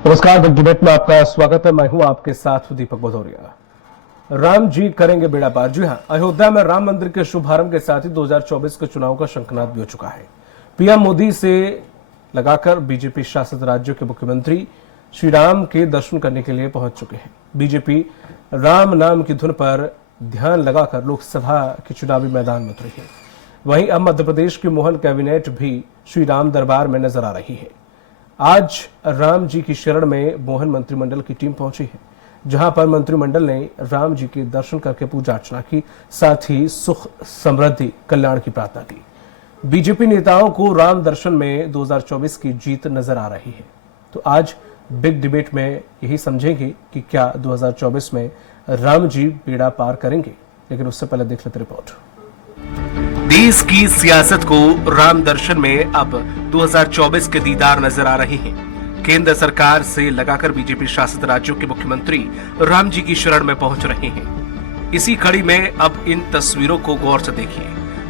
नमस्कार, big debate में आपका स्वागत है। मैं हूं आपके साथ दीपक भदौरिया। राम जी करेंगे बेड़ा पार। जी हां, अयोध्या में राम मंदिर के शुभारंभ के साथ ही 2024 के चुनाव का शंखनाद भी हो चुका है। पीएम मोदी से लगाकर बीजेपी शासित राज्यों के मुख्यमंत्री श्री राम के दर्शन करने के लिए पहुंच चुके हैं। बीजेपी राम नाम की धुन पर ध्यान लगाकर लोकसभा के चुनावी मैदान में उतरी है। वहीं अब मध्य प्रदेश की मोहन कैबिनेट भी श्री राम दरबार में नजर आ रही है। आज राम जी की शरण में मोहन मंत्रिमंडल की टीम पहुंची है, जहां पर मंत्रिमंडल ने राम जी के दर्शन करके पूजा अर्चना की, साथ ही सुख समृद्धि कल्याण की प्रार्थना की। बीजेपी नेताओं को राम दर्शन में 2024 की जीत नजर आ रही है। तो आज बिग डिबेट में यही समझेंगे कि क्या 2024 में राम जी बेड़ा पार करेंगे। लेकिन उससे पहले देख लेते रिपोर्ट। देश की सियासत को राम दर्शन में अब 2024 के दीदार नजर आ रहे हैं। केंद्र सरकार से लगाकर बीजेपी शासित राज्यों के मुख्यमंत्री राम जी की शरण में पहुंच रहे हैं। इसी कड़ी में अब इन तस्वीरों को गौर से देखिए।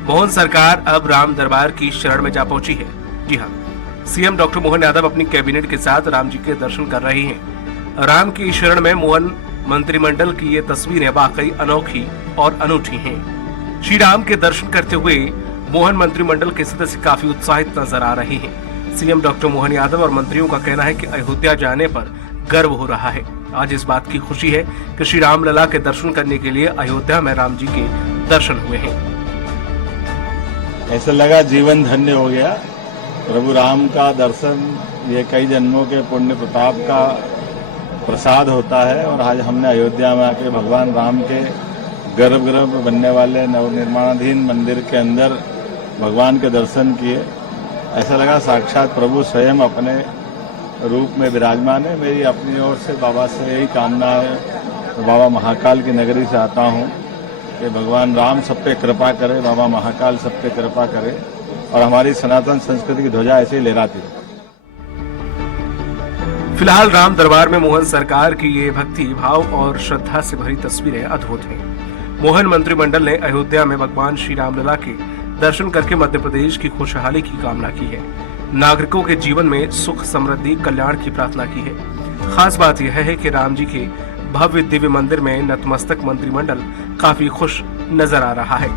मोहन सरकार अब राम दरबार की शरण में जा पहुंची है। जी हां, सीएम डॉक्टर मोहन यादव अपनी कैबिनेट के साथ राम जी के दर्शन कर रहे हैं। राम की शरण में मोहन मंत्रिमंडल की ये तस्वीरें वाकई अनोखी और अनूठी हैं। श्री राम के दर्शन करते हुए मोहन मंत्रिमंडल के सदस्य काफी उत्साहित नजर आ रहे हैं। सीएम डॉक्टर मोहन यादव और मंत्रियों का कहना है कि अयोध्या जाने पर गर्व हो रहा है। आज इस बात की खुशी है कि श्री राम लला के दर्शन करने के लिए अयोध्या में राम जी के दर्शन हुए हैं। ऐसा लगा जीवन धन्य हो गया। प्रभु राम का दर्शन ये कई जन्मों के पुण्य प्रताप का प्रसाद होता है और आज हमने अयोध्या में आके भगवान राम के गर्भगृह में बनने वाले नवनिर्माणाधीन मंदिर के अंदर भगवान के दर्शन किए। ऐसा लगा साक्षात प्रभु स्वयं अपने रूप में विराजमान है। मेरी अपनी ओर से बाबा से यही कामना है, तो बाबा महाकाल की नगरी से आता हूँ कि भगवान राम सब पे कृपा करे, बाबा महाकाल सब पे कृपा करे और हमारी सनातन संस्कृति की ध्वजा ऐसे ही लहराती रहे। फिलहाल राम दरबार में मोहन सरकार की ये भक्ति भाव और श्रद्धा से भरी तस्वीरें अद्भुत हैं। मोहन मंत्रिमंडल ने अयोध्या में भगवान श्री राम लला के दर्शन करके मध्य प्रदेश की खुशहाली की कामना की है। नागरिकों के जीवन में सुख समृद्धि कल्याण की प्रार्थना की है। खास बात यह है कि राम जी के भव्य दिव्य मंदिर में नतमस्तक मंत्रिमंडल काफी खुश नजर आ रहा है।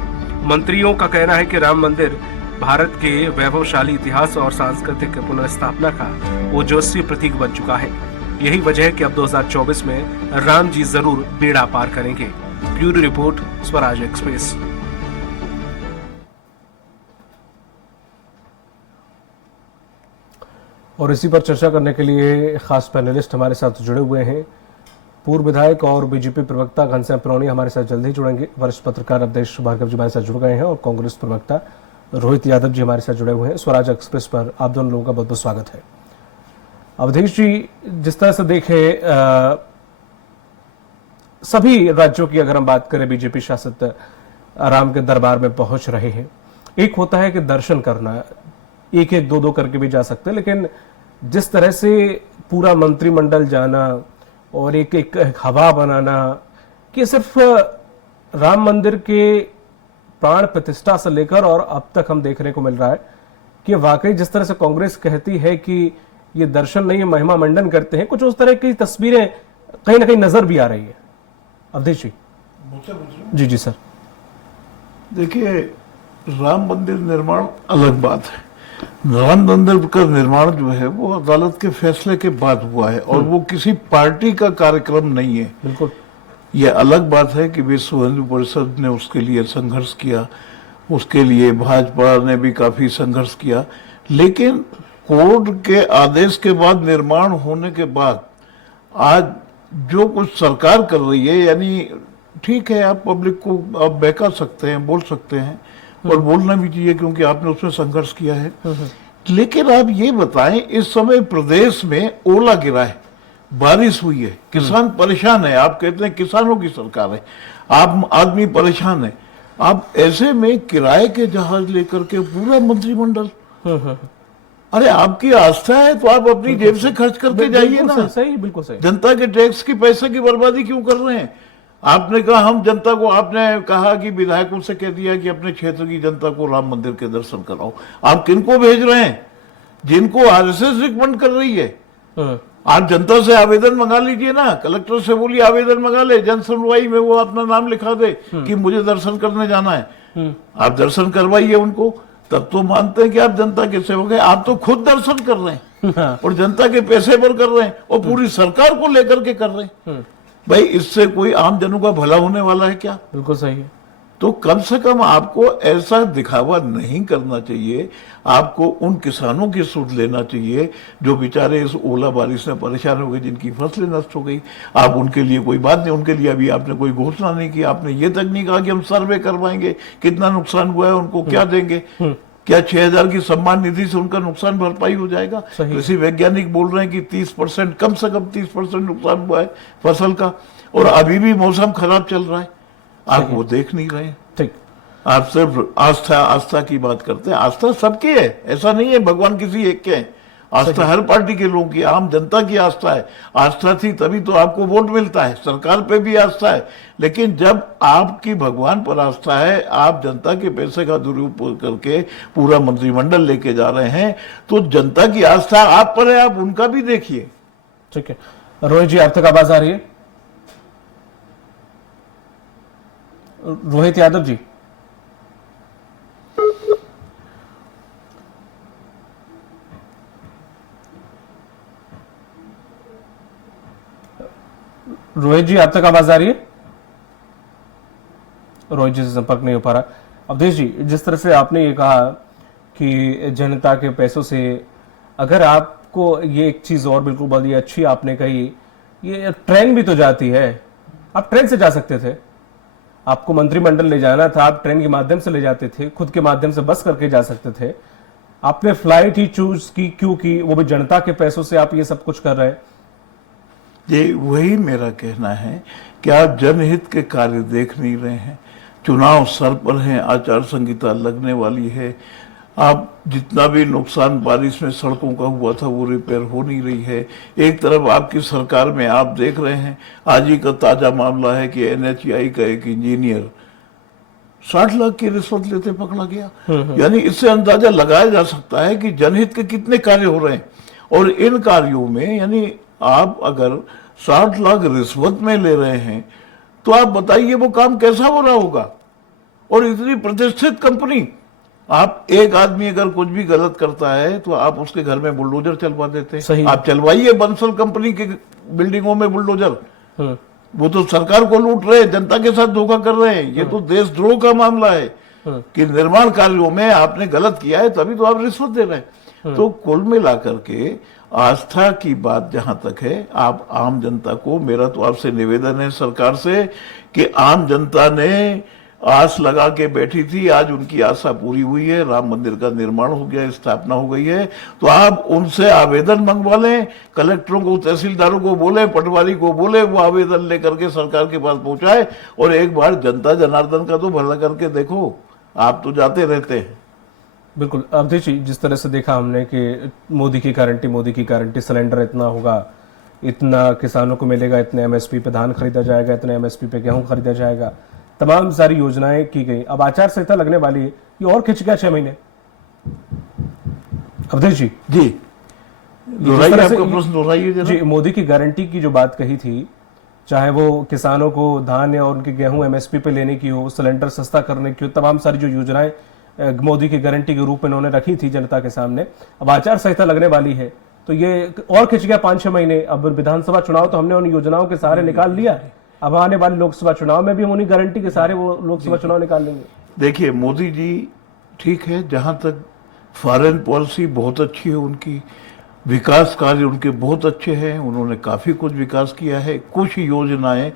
मंत्रियों का कहना है कि राम मंदिर भारत के वैभवशाली इतिहास और सांस्कृतिक पुनर्स्थापना का ओजस्वी प्रतीक बन चुका है। यही वजह है कि अब 2024 में राम जी जरूर बेड़ा पार करेंगे। Bureau report, Swaraj express. और इसी पर चर्चा करने के लिए खास पैनलिस्ट हमारे साथ जुड़े हुए हैं। पूर्व विधायक और बीजेपी प्रवक्ता घनश्याम प्रोनी हमारे साथ जल्द ही जुड़ेंगे। वरिष्ठ पत्रकार अवधेश भार्गव जी हमारे साथ जुड़ गए हैं और कांग्रेस प्रवक्ता रोहित यादव जी हमारे साथ जुड़े हुए हैं। स्वराज एक्सप्रेस पर आप दोनों लोगों का बहुत बहुत स्वागत है। अवधेश जी, जिस तरह से देखें सभी राज्यों की अगर हम बात करें, बीजेपी शासित राम के दरबार में पहुंच रहे हैं। एक होता है कि दर्शन करना, एक एक दो दो करके भी जा सकते हैं, लेकिन जिस तरह से पूरा मंत्रिमंडल जाना और एक एक हवा बनाना, कि सिर्फ राम मंदिर के प्राण प्रतिष्ठा से लेकर और अब तक हम देखने को मिल रहा है कि वाकई जिस तरह से कांग्रेस कहती है कि ये दर्शन नहीं महिमा मंडन करते हैं, कुछ उस तरह की तस्वीरें कहीं ना कहीं नजर भी आ रही है। अवधेश जी। जी सर। देखिए, राम मंदिर निर्माण अलग बात है। राम मंदिर का निर्माण जो है वो अदालत के फैसले के बाद हुआ है और वो किसी पार्टी का कार्यक्रम नहीं है। बिल्कुल। ये अलग बात है कि विश्व हिंदू परिषद ने उसके लिए संघर्ष किया, उसके लिए भाजपा ने भी काफी संघर्ष किया, लेकिन कोर्ट के आदेश के बाद निर्माण होने के बाद आज जो कुछ सरकार कर रही है, यानी ठीक है, आप पब्लिक को आप बहका सकते हैं, बोल सकते हैं और बोलना भी चाहिए क्योंकि आपने उसमें संघर्ष किया है। लेकिन आप ये बताएं, इस समय प्रदेश में ओला गिरा है, बारिश हुई है, किसान परेशान है। आप कहते हैं किसानों की सरकार है, आप आदमी परेशान है। आप ऐसे में किराए के जहाज लेकर के पूरा मंत्रिमंडल, अरे आपकी आस्था है तो आप अपनी जेब से खर्च करके जाइए ना। सही, बिल्कुल सही। जनता के टैक्स की पैसे की बर्बादी क्यों कर रहे हैं? आपने कहा हम जनता को, आपने कहा कि विधायकों से कह दिया कि अपने क्षेत्र की जनता को राम मंदिर के दर्शन कराओ। आप किनको भेज रहे हैं? जिनको आरएसएस रिकमेंड कर रही है। आप जनता से आवेदन मंगा लीजिए ना, कलेक्टर से बोलिए आवेदन मंगा ले, जन सुनवाई में वो अपना नाम लिखा दे कि मुझे दर्शन करने जाना है। आप दर्शन करवाइए उनको, तब तो मानते हैं कि आप जनता के सेवक हैं। आप तो खुद दर्शन कर रहे हैं और जनता के पैसे पर कर रहे हैं और पूरी सरकार को लेकर के कर रहे हैं। भाई इससे कोई आम जनों का भला होने वाला है क्या? बिल्कुल सही है। तो कम से कम आपको ऐसा दिखावा नहीं करना चाहिए। आपको उन किसानों की सुध लेना चाहिए जो बेचारे इस ओला बारिश में परेशान हो गए, जिनकी फसलें नष्ट हो गई। आप उनके लिए कोई बात नहीं, उनके लिए अभी आपने कोई घोषणा नहीं की, आपने ये तक नहीं कहा कि हम सर्वे करवाएंगे, कितना नुकसान हुआ है, उनको क्या देंगे, क्या 6,000 की सम्मान निधि से उनका नुकसान भरपाई हो जाएगा? कृषि वैज्ञानिक बोल रहे हैं कि 30%, कम से कम 30% नुकसान हुआ है फसल का, और अभी भी मौसम खराब चल रहा है। आप वो देख नहीं रहे। ठीक, आप सिर्फ आस्था की बात करते हैं। आस्था सबकी है, ऐसा नहीं है भगवान किसी एक के हैं। आस्था हर पार्टी के लोगों की, आम जनता की आस्था है। आस्था थी तभी तो आपको वोट मिलता है। सरकार पे भी आस्था है, लेकिन जब आपकी भगवान पर आस्था है, आप जनता के पैसे का दुरुपयोग करके पूरा मंत्रिमंडल लेके जा रहे हैं, तो जनता की आस्था आप पर है, आप उनका भी देखिए। ठीक है। रोहित जी, आप तक आवाज आ रही है? रोहित यादव जी, रोहित जी, आप तक आवाज आ रही है? रोहित जी से संपर्क नहीं हो पा रहा। अवधेश जी, जिस तरह से आपने ये कहा कि जनता के पैसों से, अगर आपको ये एक चीज और बिल्कुल बड़ी अच्छी आपने कही, ये ट्रेन भी तो जाती है, आप ट्रेन से जा सकते थे। आपको मंत्रिमंडल ले जाना था, आप ट्रेन के माध्यम से ले जाते थे, खुद के माध्यम से बस करके जा सकते थे। आपने फ्लाइट ही चूज की, क्यों की? वो भी जनता के पैसों से आप ये सब कुछ कर रहे हैं। ये वही मेरा कहना है कि आप जनहित के कार्य देख नहीं रहे हैं। चुनाव सर पर है, आचार संहिता लगने वाली है। आप जितना भी नुकसान बारिश में सड़कों का हुआ था वो रिपेयर हो नहीं रही है। एक तरफ आपकी सरकार में आप देख रहे हैं, आज ही का ताजा मामला है कि NHAI का एक इंजीनियर 60 लाख की रिश्वत लेते पकड़ा गया। यानी इससे अंदाजा लगाया जा सकता है कि जनहित के कितने कार्य हो रहे हैं। और इन कार्यों में यानी आप अगर 60 लाख रिश्वत में ले रहे हैं, तो आप बताइए वो काम कैसा हो रहा होगा। और इतनी प्रतिष्ठित कंपनी, आप एक आदमी अगर कुछ भी गलत करता है तो आप उसके घर में बुलडोजर चलवा देते हैं। आप चलवाइए बंसल कंपनी के बिल्डिंगों में बुलडोजर, वो तो सरकार को लूट रहे हैं, जनता के साथ धोखा कर रहे हैं। ये तो देशद्रोह का मामला है कि निर्माण कार्यों में आपने गलत किया है, तभी तो आप रिश्वत दे रहे हैं। तो कुल मिलाकर के आस्था की बात जहां तक है, आप आम जनता को, मेरा तो आपसे निवेदन है सरकार से कि आम जनता ने आस लगा के बैठी थी, आज उनकी आशा पूरी हुई है, राम मंदिर का निर्माण हो गया, स्थापना हो गई है, तो आप उनसे आवेदन मंगवा लें। कलेक्टरों को, तहसीलदारों को बोले, पटवारी को बोले, वो आवेदन लेकर के सरकार के पास पहुंचाए और एक बार जनता जनार्दन का तो भला करके देखो। आप तो जाते रहते हैं। बिल्कुल अवधेश जी, जिस तरह से देखा हमने कि मोदी की गारंटी, सिलेंडर इतना होगा, इतना किसानों को मिलेगा, इतने MSP पे धान खरीदा जाएगा, इतने MSP पे गेहूं खरीदा जाएगा, तमाम सारी योजनाएं की गई। अब आचार संहिता लगने वाली है, ये और खिंच गया 6 महीने। अवधेश जी, दोहराइए, आपका प्रश्न दोहराइए जरा। जी, मोदी की गारंटी की जो बात कही थी, चाहे वो किसानों को धान या उनके गेहूं MSP पे लेने की हो, सिलेंडर सस्ता करने की हो, तमाम सारी जो योजनाएं मोदी की गारंटी के रूप में उन्होंने रखी थी जनता के सामने, अब आचार संहिता लगने वाली है तो ये और खिंच गया 5-6 महीने। अब विधानसभा चुनाव तो हमने उन योजनाओं के सहारे निकाल लिया, अब आने वाले लोकसभा चुनाव में भी हम उन्हीं गारंटी के सहारे वो लोकसभा चुनाव निकाल लेंगे। देखिए, मोदी जी ठीक है, जहां तक फॉरेन पॉलिसी बहुत अच्छी है उनकी, विकास कार्य उनके बहुत अच्छे हैं, उन्होंने काफी कुछ विकास किया है। कुछ योजनाएं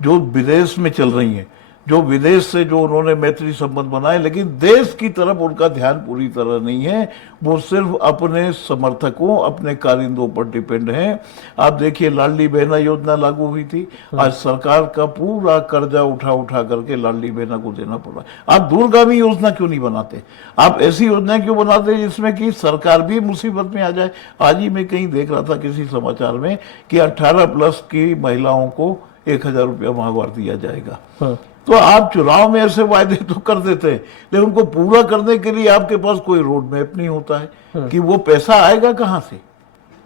जो विदेश में चल रही हैं, जो विदेश से जो उन्होंने मैत्री संबंध बनाए, लेकिन देश की तरफ उनका ध्यान पूरी तरह नहीं है। वो सिर्फ अपने समर्थकों, अपने कारिंदों पर डिपेंड हैं। आप देखिए, लाडली बहना योजना लागू हुई थी, आज सरकार का पूरा कर्जा उठा उठा करके लाडली बहना को देना पड़ा। आप दूरगामी योजना क्यों नहीं बनाते? आप ऐसी योजनाएं क्यों बनाते जिसमें कि सरकार भी मुसीबत में आ जाए? आज ही मैं कहीं देख रहा था किसी समाचार में कि 18+ की महिलाओं को 1000 रुपया माहवार दिया जाएगा। तो आप चुनाव में ऐसे वायदे तो कर देते हैं, लेकिन उनको पूरा करने के लिए आपके पास कोई रोड मैप नहीं होता है कि वो पैसा आएगा कहां से।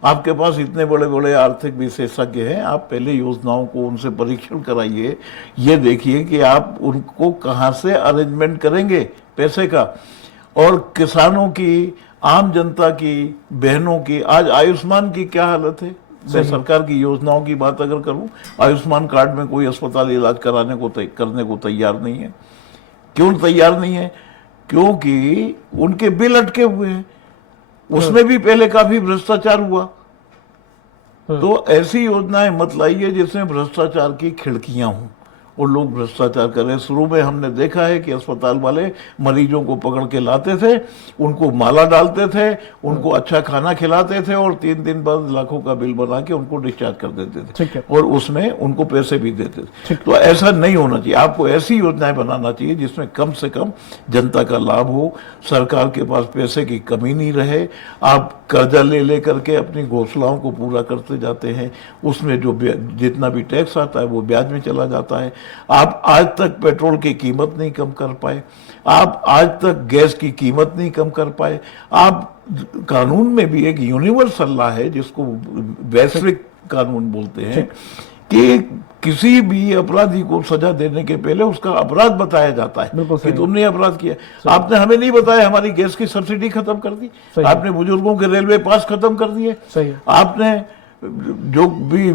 आपके पास इतने बड़े बड़े आर्थिक विशेषज्ञ हैं, आप पहले योजनाओं को उनसे परीक्षण कराइए, ये देखिए कि आप उनको कहाँ से अरेंजमेंट करेंगे पैसे का। और किसानों की, आम जनता की, बहनों की, आज आयुष्मान की क्या हालत है। मैं सरकार की योजनाओं की बात अगर करूं, आयुष्मान कार्ड में कोई अस्पताल इलाज कराने को करने को तैयार नहीं है। क्यों तैयार नहीं है? क्योंकि उनके बिल अटके हुए हैं, उसमें भी पहले काफी भ्रष्टाचार हुआ। तो ऐसी योजनाएं मत लाइए जिसमें भ्रष्टाचार की खिड़कियां हों और लोग भ्रष्टाचार करें। शुरू में हमने देखा है कि अस्पताल वाले मरीजों को पकड़ के लाते थे, उनको माला डालते थे, उनको अच्छा खाना खिलाते थे और 3 दिन बाद लाखों का बिल बना के उनको डिस्चार्ज कर देते थे और उसमें उनको पैसे भी देते थे। तो ऐसा नहीं होना चाहिए। आपको ऐसी योजनाएं बनाना चाहिए जिसमें कम से कम जनता का लाभ हो, सरकार के पास पैसे की कमी नहीं रहे। आप कर्जा ले करके अपनी घोषणाओं को पूरा करते जाते हैं, उसमें जो जितना भी टैक्स आता है वो ब्याज में चला जाता है। आप आज तक पेट्रोल की कीमत नहीं कम कर पाए, आप आज तक गैस की कीमत नहीं कम कर पाए। आप कानून में भी एक यूनिवर्सल लॉ है जिसको वैश्विक कानून बोलते हैं कि किसी भी अपराधी को सजा देने के पहले उसका अपराध बताया जाता है कि तुमने अपराध किया। आपने हमें नहीं बताया, हमारी गैस की सब्सिडी खत्म कर दी, आपने बुजुर्गों के रेलवे पास खत्म कर दिए, आपने जो भी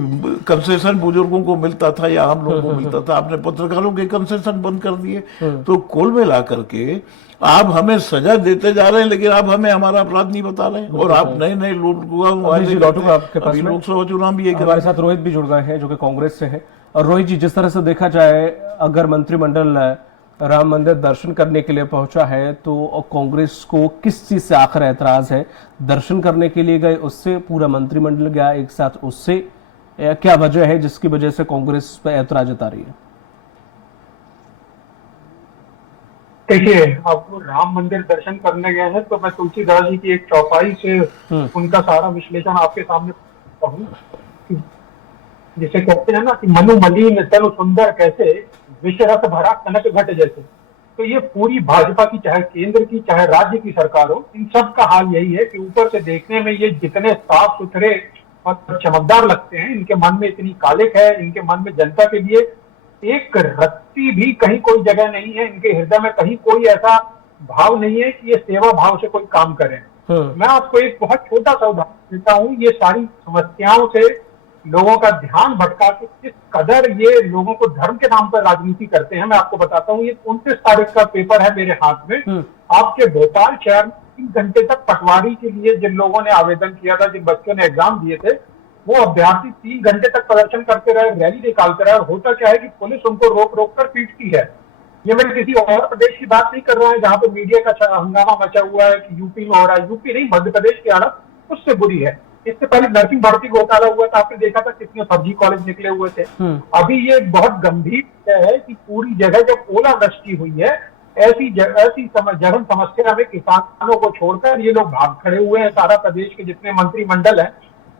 कंसेशन बुजुर्गों को मिलता था या आम लोगों को मिलता था, आपने पत्रकारों के कंसेशन बंद कर दिए। तो कुल मिला करके आप हमें सजा देते जा रहे हैं, लेकिन आप हमें हमारा अपराध नहीं बता रहे हैं। और आप नए नए लोकसभा चुनाव भी हमारे साथ रोहित भी जुड़ गए हैं जो कि कांग्रेस से हैं। और रोहित जी, जिस तरह से देखा जाए, अगर मंत्रिमंडल राम मंदिर दर्शन करने के लिए पहुंचा है तो कांग्रेस को किस चीज से आखिर ऐतराज है? दर्शन करने के लिए गए, उससे पूरा मंत्रिमंडल गया एक साथ, उससे क्या वजह है जिसकी वजह से कांग्रेस पर ऐतराज जता रही है? देखिए, अब वो राम मंदिर दर्शन करने गए हैं तो मैं तुलसीदास जी की एक चौपाई से उनका सारा विश्लेषण आपके सामने कहूं, जिसे कहते हैं ना कि मनु मलिन तनु सुंदर कैसे, विषरस भरा कनक घट जैसे। तो ये पूरी भाजपा की, चाहे केंद्र की चाहे राज्य की सरकार हो, इन सब का हाल यही है कि ऊपर से देखने में ये जितने साफ सुथरे और चमकदार लगते हैं, इनके मन में इतनी कालिक है, इनके मन में जनता के लिए एक रत्ती भी कहीं कोई जगह नहीं है, इनके हृदय में कहीं कोई ऐसा भाव नहीं है कि ये सेवा भाव से कोई काम करें। मैं आपको एक बहुत छोटा सा उदाहरण देता हूँ। ये सारी समस्याओं से लोगों का ध्यान भटका के किस कदर ये लोगों को धर्म के नाम पर राजनीति करते हैं, मैं आपको बताता हूँ। ये 29 तारीख का पेपर है मेरे हाथ में। आपके भोपाल शहर में 3 घंटे तक पटवारी के लिए जिन लोगों ने आवेदन किया था, जिन बच्चों ने एग्जाम दिए थे, वो अभ्यर्थी 3 घंटे तक प्रदर्शन करते रहे, रैली निकालते रहे। और होता क्या है कि पुलिस उनको रोक रोक कर पीटती है। ये मैं किसी और प्रदेश की बात नहीं कर रहा है जहां पर मीडिया का हंगामा मचा हुआ है कि यूपी में हो रहा है। यूपी नहीं, मध्य प्रदेश की हालत उससे बुरी है। इससे पहले नर्सिंग भर्ती घोटाला हुआ था, आपने देखा था कितने फर्जी कॉलेज निकले हुए थे। अभी ये बहुत गंभीर है कि पूरी जगह जब ओलावृष्टि हुई है, ऐसी जघन समस्या में किसानों को छोड़कर ये लोग भाग खड़े हुए हैं। सारा प्रदेश के जितने मंत्रिमंडल है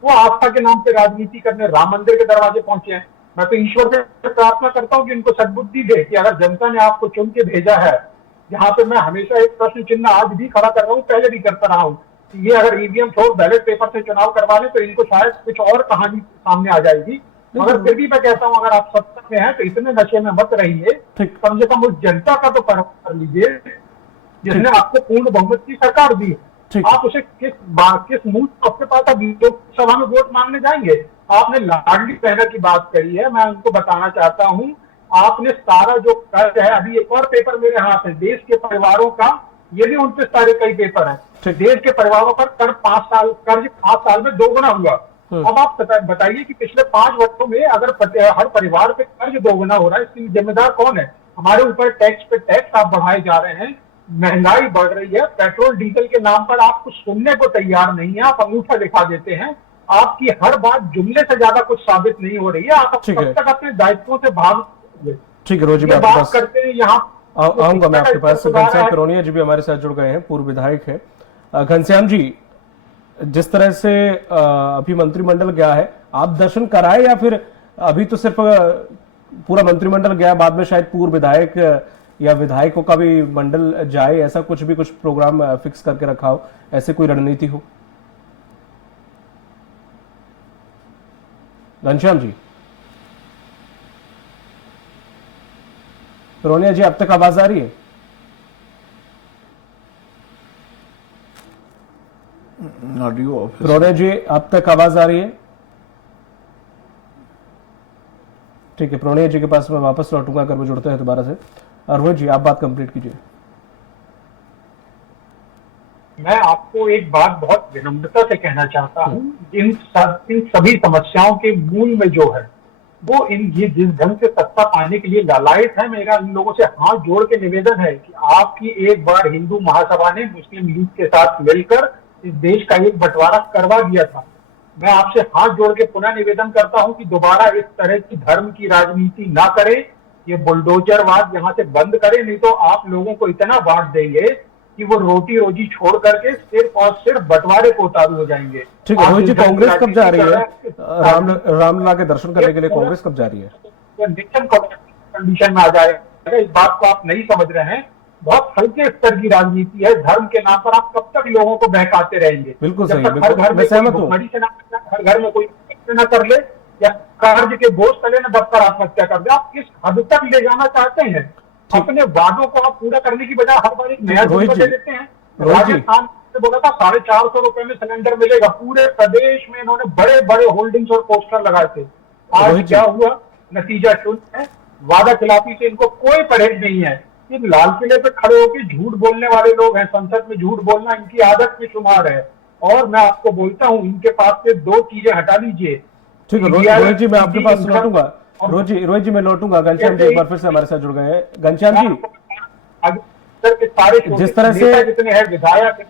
वो आस्था के नाम पे राजनीति करने राम मंदिर के दरवाजे पहुंचे हैं। मैं तो ईश्वर से प्रार्थना करता हूं कि इनको सद्बुद्धि दे कि अगर जनता ने आपको चुन के भेजा है, यहाँ पे मैं हमेशा एक प्रश्न चिन्ह आज भी खड़ा कर रहा हूँ, पहले भी करता रहा हूँ, ये अगर ईवीएम छोड़ बैलेट पेपर से चुनाव करवा ले तो इनको शायद कुछ और कहानी सामने आ जाएगी। मगर फिर भी मैं कहता हूँ, अगर आप सत्ता में हैं तो इतने नशे में मत रहिए, कम से कम उस जनता का तो परख कर लीजिए जिसने आपको पूर्ण बहुमत की सरकार दी। आप उसे किस मुंह आपके पास अब लोकसभा में वोट मांगने जाएंगे? आपने लाडली बहना की बात करी है, मैं उनको बताना चाहता हूँ, आपने सारा जो कर्ज है, अभी एक और पेपर मेरे हाथ है देश के परिवारों का, ये भी 29 तारीख का ही पेपर है। देश के परिवारों पर कर्ज 5 साल में 2 गुना हुआ। अब आप बताइए कि पिछले 5 वर्षों में अगर हर परिवार पे कर्ज 2 गुना हो रहा है, इसकी जिम्मेदार कौन है? हमारे ऊपर टैक्स पे टैक्स आप बढ़ाए जा रहे हैं, महंगाई बढ़ रही है, पेट्रोल डीजल के नाम पर आप कुछ सुनने को तैयार नहीं है, आप अंगूठा दिखा देते हैं। आपकी हर बात जुमले से ज्यादा कुछ साबित नहीं हो रही है। आप कब तक अपने दायित्वों से भाग? ठीक है, रोजी बात करते हैं यहाँ आऊंगा मैं आपके पास। घनश्याम किरोनिया जी भी हमारे साथ जुड़ गए हैं, पूर्व विधायक हैं। घनश्याम जी, जिस तरह से अभी मंत्रिमंडल गया है, आप दर्शन कराए या फिर अभी तो सिर्फ पूरा मंत्रिमंडल गया, बाद में शायद पूर्व विधायक या विधायकों का भी मंडल जाए, ऐसा कुछ प्रोग्राम फिक्स करके रखा हो, ऐसे कोई रणनीति हो? घनश्याम जी, रोनिया जी, अब तक आवाज आ रही है? ऑडियो ऑफिस रोनिया जी, अब तक आवाज आ रही है? ठीक है, प्रोनिया जी के पास मैं वापस लौटूंगा अगर वो जुड़ते हैं दोबारा से। रोहित जी, आप बात कंप्लीट कीजिए। मैं आपको एक बात बहुत विनम्रता से कहना चाहता हूँ, इन सभी समस्याओं के मूल में जो है वो ये जिस ढंग से सत्ता पाने के लिए लालायित है, मेरा इन लोगों से हाथ जोड़ के निवेदन है कि आपकी एक बार हिंदू महासभा ने मुस्लिम लीग के साथ मिलकर इस देश का एक बंटवारा करवा दिया था। मैं आपसे हाथ जोड़ के पुनः निवेदन करता हूं कि दोबारा इस तरह की धर्म की राजनीति ना करें, ये बुलडोजरवाद यहाँ से बंद करें, नहीं तो आप लोगों को इतना बांट देंगे कि वो रोटी रोजी छोड़ करके सिर्फ और सिर्फ बंटवारे को उतारू हो जाएंगे। ठीक है रोहित जी, कांग्रेस कब जा रही है रामलला के दर्शन करने के लिए? कांग्रेस कब जा रही है? कंडीशन में आ जाएगा। इस बात को आप नहीं समझ रहे हैं। बहुत हल्के स्तर की राजनीति है। धर्म के नाम पर आप कब तक लोगों को बहकाते रहेंगे? बिल्कुल सही, हर घर में सहमत हूं। हर घर में कोई न कर ले या कर्ज के बोझ तले न दबकर आत्महत्या कर दे। आप किस हद तक ले जाना चाहते हैं? अपने वादों को आप पूरा करने की बजाय हर बार एक नया रोहित दे देते हैं। राजस्थान से बोला था 450 रुपए में सिलेंडर मिलेगा। पूरे प्रदेश में इन्होंने बड़े बड़े होल्डिंग्स और पोस्टर लगाए थे। आज क्या हुआ? नतीजा शून्य है। वादा खिलाफी से इनको कोई परहेज नहीं है। ये लाल किले पे खड़े होकर झूठ बोलने वाले लोग हैं। संसद में झूठ बोलना इनकी आदत में शुमार है। और मैं आपको बोलता हूं, इनके पास से दो चीजें हटा लीजिए। ठीक है रोहित जी, मैं आपके पास लौटूंगा। रोहित जी मैं लौटूंगा। घनश्याम जी एक बार फिर से हमारे साथ जुड़ गए हैं। घनश्याम जी, जिस तरह से जितने हैं विधायक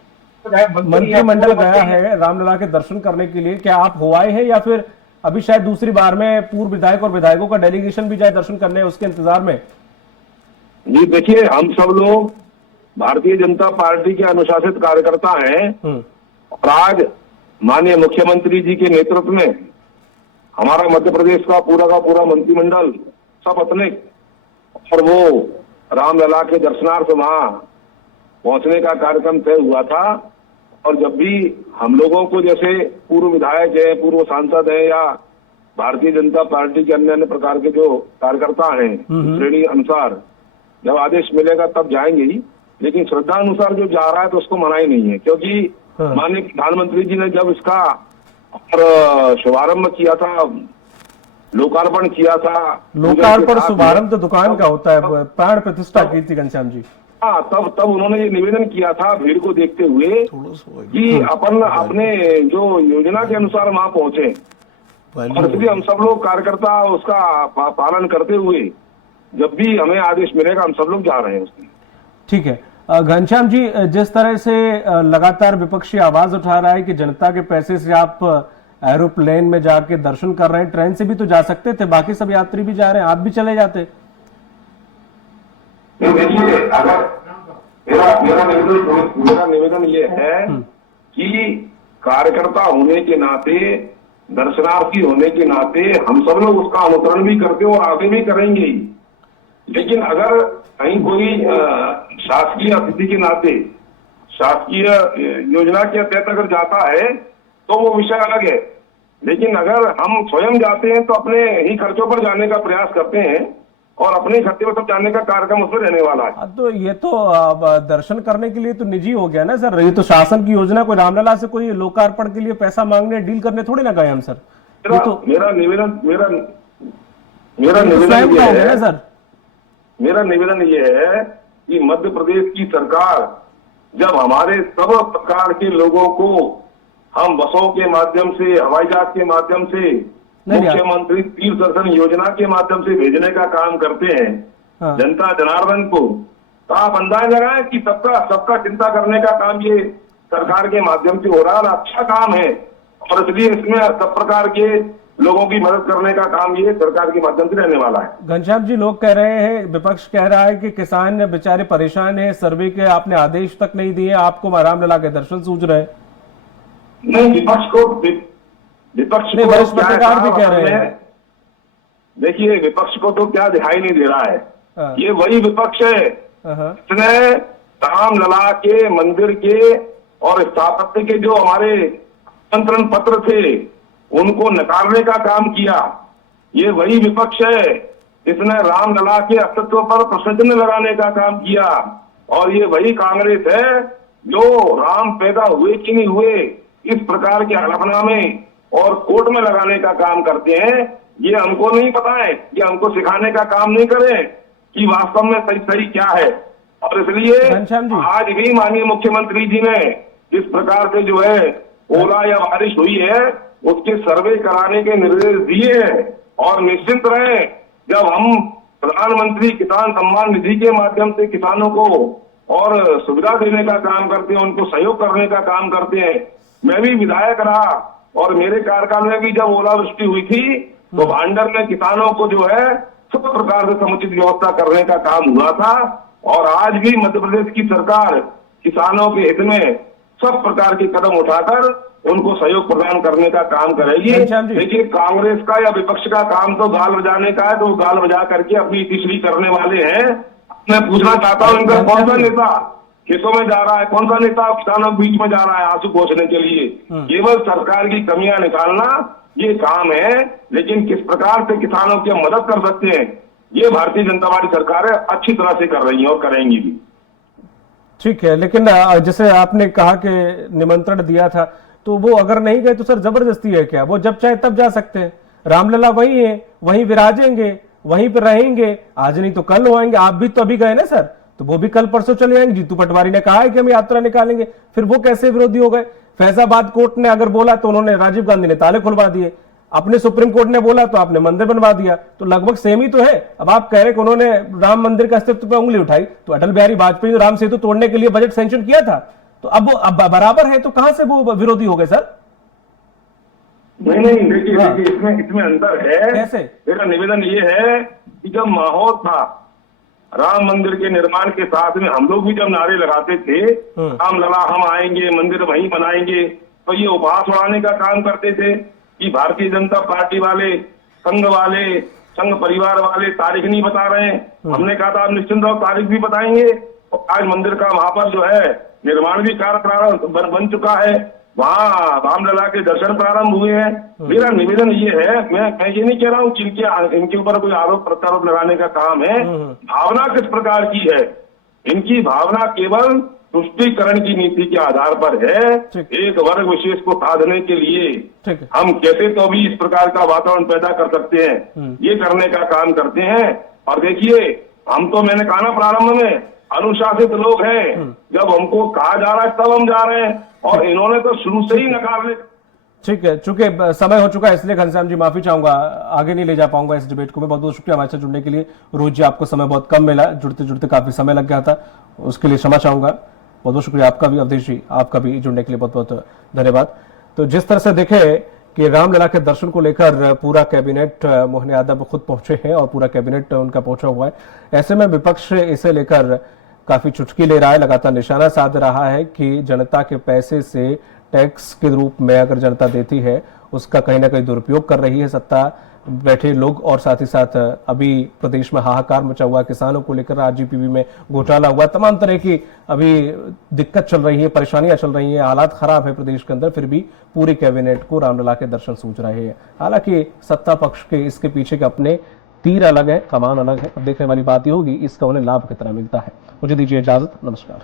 मंत्रिमंडल गया है रामलला के दर्शन करने के लिए, क्या आप हो आए हैं या फिर अभी शायद दूसरी बार में पूर्व विधायक और विधायकों का डेलीगेशन भी जाए दर्शन करने, उसके इंतजार में? जी देखिए, हम सब लोग भारतीय जनता पार्टी के अनुशासित कार्यकर्ता हैं और आज माननीय मुख्यमंत्री जी के नेतृत्व में हमारा मध्य प्रदेश का पूरा मंत्रिमंडल सपत्नीक और वो रामलला के दर्शनार्थ वहां पहुंचने का कार्यक्रम तय हुआ था। और जब भी हम लोगों को, जैसे पूर्व विधायक है, पूर्व सांसद है या भारतीय जनता पार्टी के अन्य अन्य प्रकार के जो कार्यकर्ता हैं श्रेणी अनुसार जब आदेश मिलेगा तब जाएंगे ही। लेकिन श्रद्धा अनुसार जो जा रहा है तो उसको मना ही नहीं है, क्योंकि माननीय प्रधानमंत्री जी ने जब इसका शुभारंभ किया था, लोकार्पण किया था। लोकार्पण शुभारंभ तो दुकान का होता है, प्राण प्रतिष्ठा की थी घनश्याम जी। हाँ, तब उन्होंने ये निवेदन किया था भीड़ को देखते हुए कि अपन अपने जो योजना के अनुसार वहां पहुंचे। और इसलिए हम सब लोग कार्यकर्ता उसका पालन करते हुए जब भी हमें आदेश मिलेगा हम सब लोग जा रहे हैं उसमें। ठीक है घनश्याम जी, जिस तरह से लगातार विपक्षी आवाज उठा रहा है कि जनता के पैसे से आप एरोप्लेन में जाके दर्शन कर रहे हैं, ट्रेन से भी तो जा सकते थे, बाकी सब यात्री भी जा रहे हैं, आप भी चले जाते। देखिए, अगर मेरा निवेदन ये है कि कार्यकर्ता होने के नाते, दर्शनार्थी होने के नाते हम सब लोग उसका अनुसरण भी करते और आगे भी करेंगे ही। लेकिन अगर कहीं कोई शासकीय अतिथि के नाते शासकीय योजना के तहत अगर जाता है तो वो विषय अलग है। लेकिन अगर हम स्वयं जाते हैं तो अपने ही खर्चों पर जाने का प्रयास करते हैं और अपने खर्चे पर सब जाने का कार्यक्रम उसमें रहने वाला है। तो ये तो दर्शन करने के लिए तो निजी हो गया ना सर, ये तो शासन की योजना। कोई रामलला से कोई लोकार्पण के लिए पैसा मांगने, डील करने थोड़ी ना गए हम सर। मेरा निवेदन ये है कि मध्य प्रदेश की सरकार जब हमारे सब प्रकार के लोगों को हम बसों के माध्यम से, हवाई जहाज के माध्यम से, मुख्यमंत्री तीर्थ दर्शन योजना के माध्यम से भेजने का काम करते हैं जनता जनार्दन को, तो आप अंदाज लगाएं कि सबका चिंता करने का काम ये सरकार के माध्यम से हो रहा है। अच्छा काम है और इसलिए इसमें सब प्रकार के लोगों की मदद करने का काम ये सरकार के माध्यम से रहने वाला है। घनश्याम जी, लोग कह रहे हैं, विपक्ष कह रहा है कि किसान बेचारे परेशान हैं, सर्वे के आपने आदेश तक नहीं दिए, आपको रामलला के दर्शन सूझ रहे हैं। नहीं, विपक्ष को वरिष्ठ पत्रकार भी कह रहे हैं। देखिए, विपक्ष को तो क्या दिखाई नहीं दे रहा है। ये वही विपक्ष है जिसने रामलला के मंदिर के और स्थापत्य के जो हमारे आमंत्रण पत्र थे उनको नकारने का काम किया। ये वही विपक्ष है जिसने रामलला के अस्तित्व पर प्रश्न चिन्ह लगाने का काम किया, और ये वही कांग्रेस है जो राम पैदा हुए कि नहीं हुए इस प्रकार के हलफनामे और कोर्ट में लगाने का काम करते हैं। ये हमको नहीं पता है, ये हमको सिखाने का काम नहीं करें कि वास्तव में सही सही क्या है। और इसलिए घनश्याम जी। आज भी माननीय मुख्यमंत्री जी ने जिस प्रकार से जो है ओला या बारिश हुई है उसके सर्वे कराने के निर्देश दिए हैं, और निश्चित रहे जब हम प्रधानमंत्री किसान सम्मान निधि के माध्यम से किसानों को और सुविधा देने का काम करते हैं, उनको सहयोग करने का काम करते हैं। मैं भी विधायक रहा और मेरे कार्यकाल में भी जब ओलावृष्टि हुई थी तो भांडर में किसानों को जो है सब प्रकार से समुचित व्यवस्था करने का काम हुआ था, और आज भी मध्य प्रदेश की सरकार किसानों के हित में सब प्रकार के कदम उठाकर उनको सहयोग प्रदान करने का काम करेगी। देखिए, कांग्रेस का या विपक्ष का काम तो गाल बजाने का है, तो वो गाल बजा करके अपनी तीसरी करने वाले हैं। मैं पूछना चाहता हूँ, इनका कौन सा नेता खेतों में जा रहा है, कौन सा नेता किसानों के बीच में जा रहा है आंसू पोंछने के लिए? केवल सरकार की कमियां निकालना ये काम है, लेकिन किस प्रकार से किसानों की मदद कर सकते हैं ये भारतीय जनता पार्टी सरकार अच्छी तरह से कर रही है और करेंगी भी। ठीक है, लेकिन जैसे आपने कहा कि निमंत्रण दिया था, तो वो अगर नहीं गए तो सर जबरदस्ती है क्या? वो जब चाहे तब जा सकते हैं। रामलला वही है, वहीं विराजेंगे, वहीं पर रहेंगे, आज नहीं तो कल हो आएंगे। आप भी तो अभी गए ना सर, तो वो भी कल परसों चले आएंगे। जीतू पटवारी ने कहा है कि हम यात्रा निकालेंगे, फिर वो कैसे विरोधी हो गए? फैजाबाद कोर्ट ने अगर बोला तो उन्होंने, राजीव गांधी ने ताले खुलवा दिए, अपने सुप्रीम कोर्ट ने बोला तो आपने मंदिर बनवा दिया, तो लगभग सेम ही तो है। अब आप कह रहे कि उन्होंने राम मंदिर का अस्तित्व पर उंगली उठाई, तो अटल बिहारी वाजपेयी ने राम सेतु तोड़ने के लिए बजट सैंक्शन किया था, तो अब वो अब बराबर है, तो कहां से वो विरोधी हो गए सर? नहीं, देखिए इसमें अंतर है। कैसे? मेरा निवेदन ये है कि जब माहौल था राम मंदिर के निर्माण के साथ में, हम लोग भी जब नारे लगाते थे रामलला हम आएंगे, मंदिर वहीं बनाएंगे, तो ये उपहास उड़ाने का काम करते थे कि भारतीय जनता पार्टी वाले, संघ परिवार वाले तारीख नहीं बता रहे हैं। हमने कहा था आप निश्चिंत रहो, तारीख भी बताएंगे। और आज मंदिर का वहां पर जो है निर्माण भी कार्य प्रारंभ बन चुका है, वहाँ रामलला के दर्शन प्रारंभ हुए हैं। मेरा निवेदन ये है, मैं ये नहीं कह रहा हूँ कि इनके ऊपर कोई आरोप प्रत्यारोप लगाने का काम है। भावना किस प्रकार की है? इनकी भावना केवल तुष्टीकरण की नीति के आधार पर है, एक वर्ग विशेष को साधने के लिए। हम कहते तो भी इस प्रकार का वातावरण पैदा कर सकते हैं, ये करने का काम करते हैं। और देखिए, हम तो मैंने कहा ना प्रारंभ में, अनुशासित लोग हैं। जब हमको कहा जा रहा है तब हम जा रहे हैं, और इन्होंने तो शुरू से ही नकार लिया। ठीक है, चूंकि समय हो चुका है इसलिए घनश्याम जी माफी चाहूंगा, आगे नहीं ले जा पाऊंगा इस डिबेट को। मैं बहुत बहुत शुक्रिया हमारे साथ जुड़ने के लिए। रोज जी आपको समय बहुत कम मिला, जुड़ते जुड़ते काफी समय लग गया था, उसके लिए क्षमा चाहूंगा। बहुत बहुत शुक्रिया आपका भी, अवधेश जी आपका भी जुड़ने के लिए बहुत बहुत धन्यवाद। तो जिस तरह से देखे कि रामलला के दर्शन को लेकर पूरा कैबिनेट, मोहन यादव खुद पहुंचे हैं और पूरा कैबिनेट उनका पहुंचा हुआ है, ऐसे में विपक्ष इसे लेकर काफी चुटकी ले रहा है, लगातार निशाना साध रहा है कि जनता के पैसे से टैक्स के रूप में अगर जनता देती है उसका कहीं ना कहीं दुरुपयोग कर रही है सत्ता बैठे लोग। और साथ ही साथ अभी प्रदेश में हाहाकार मचा हुआ, किसानों को लेकर आरजीपीवी में घोटाला हुआ, तमाम तरह की अभी दिक्कत चल रही है, परेशानियां चल रही हैं, हालात खराब है प्रदेश के अंदर, फिर भी पूरी कैबिनेट को रामलला के दर्शन सूझ रहे हैं। हालांकि सत्ता पक्ष के इसके पीछे के अपने तीर अलग है, कमान अलग है। अब देखने वाली बात ये होगी इसका उन्हें लाभ कितना मिलता है। मुझे दीजिए इजाजत, नमस्कार।